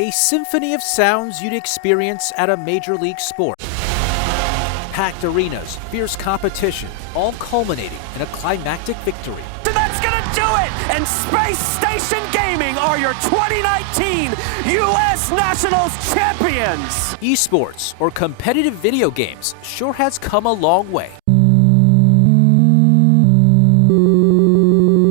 A symphony of sounds you'd experience at a major league sport. Packed arenas, fierce competition, all culminating in a climactic victory. And that's gonna do it! And Space Station Gaming are your 2019 U.S. Nationals champions! Esports, or competitive video games, sure has come a long way.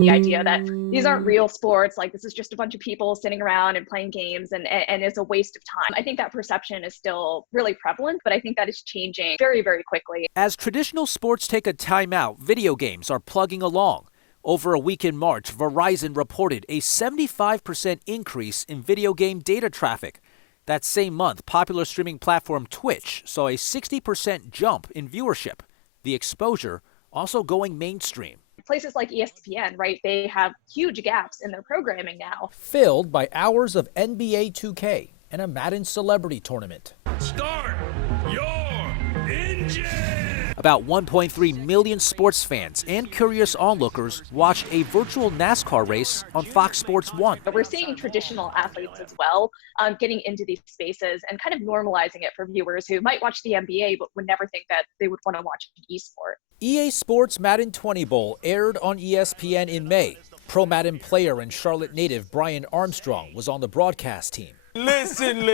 The idea that these aren't real sports, like this is just a bunch of people sitting around and playing games and it's a waste of time. I think that perception is still really prevalent, but I think that is changing very, very quickly. As traditional sports take a timeout, video games are plugging along. Over a week in March, Verizon reported a 75% increase in video game data traffic. That same month, popular streaming platform Twitch saw a 60% jump in viewership. The exposure also going mainstream. Places like ESPN, right, they have huge gaps in their programming now. Filled by hours of NBA 2K and a Madden Celebrity Tournament. Start your engine! About 1.3 million sports fans and curious onlookers watched a virtual NASCAR race on Fox Sports 1. But we're seeing traditional athletes as well getting into these spaces and kind of normalizing it for viewers who might watch the NBA but would never think that they would want to watch an esport. EA Sports Madden 20 Bowl aired on ESPN in May. Pro Madden player and Charlotte native Brian Armstrong was on the broadcast team. Listen.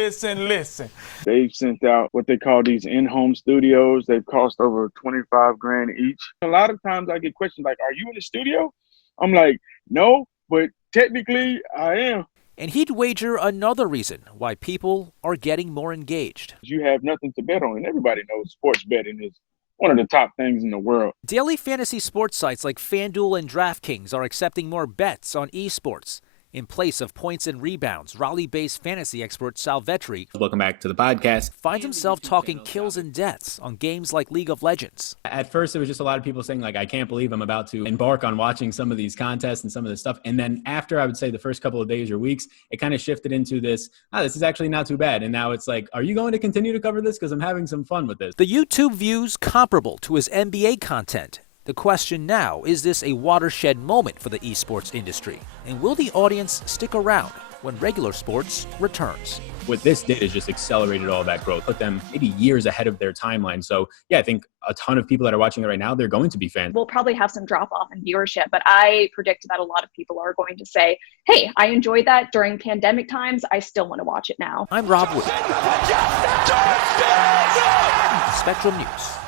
They've sent out what they call these in-home studios. They've cost over 25 grand each. A lot of times I get questions like, are you in the studio? I'm like, no, but technically I am. And he'd wager another reason why people are getting more engaged. You have nothing to bet on, and everybody knows sports betting is one of the top things in the world. Daily fantasy sports sites like FanDuel and DraftKings are accepting more bets on esports. In place of points and rebounds, Raleigh-based fantasy expert Sal Vetri, welcome back to the podcast, finds himself talking kills and deaths on games like League of Legends. At first, it was just a lot of people saying, like, I can't believe I'm about to embark on watching some of these contests and some of this stuff. And then after, I would say, the first couple of days or weeks, it kind of shifted into this, this is actually not too bad. And now it's like, are you going to continue to cover this? Because I'm having some fun with this. The YouTube views comparable to his NBA content. The question now, is this a watershed moment for the esports industry? And will the audience stick around when regular sports returns? What this did is just accelerated all that growth, put them maybe years ahead of their timeline. So yeah, I think a ton of people that are watching it right now, they're going to be fans. We'll probably have some drop off in viewership, but I predict that a lot of people are going to say, hey, I enjoyed that during pandemic times. I still want to watch it now. I'm Rob Wood. Spectrum News.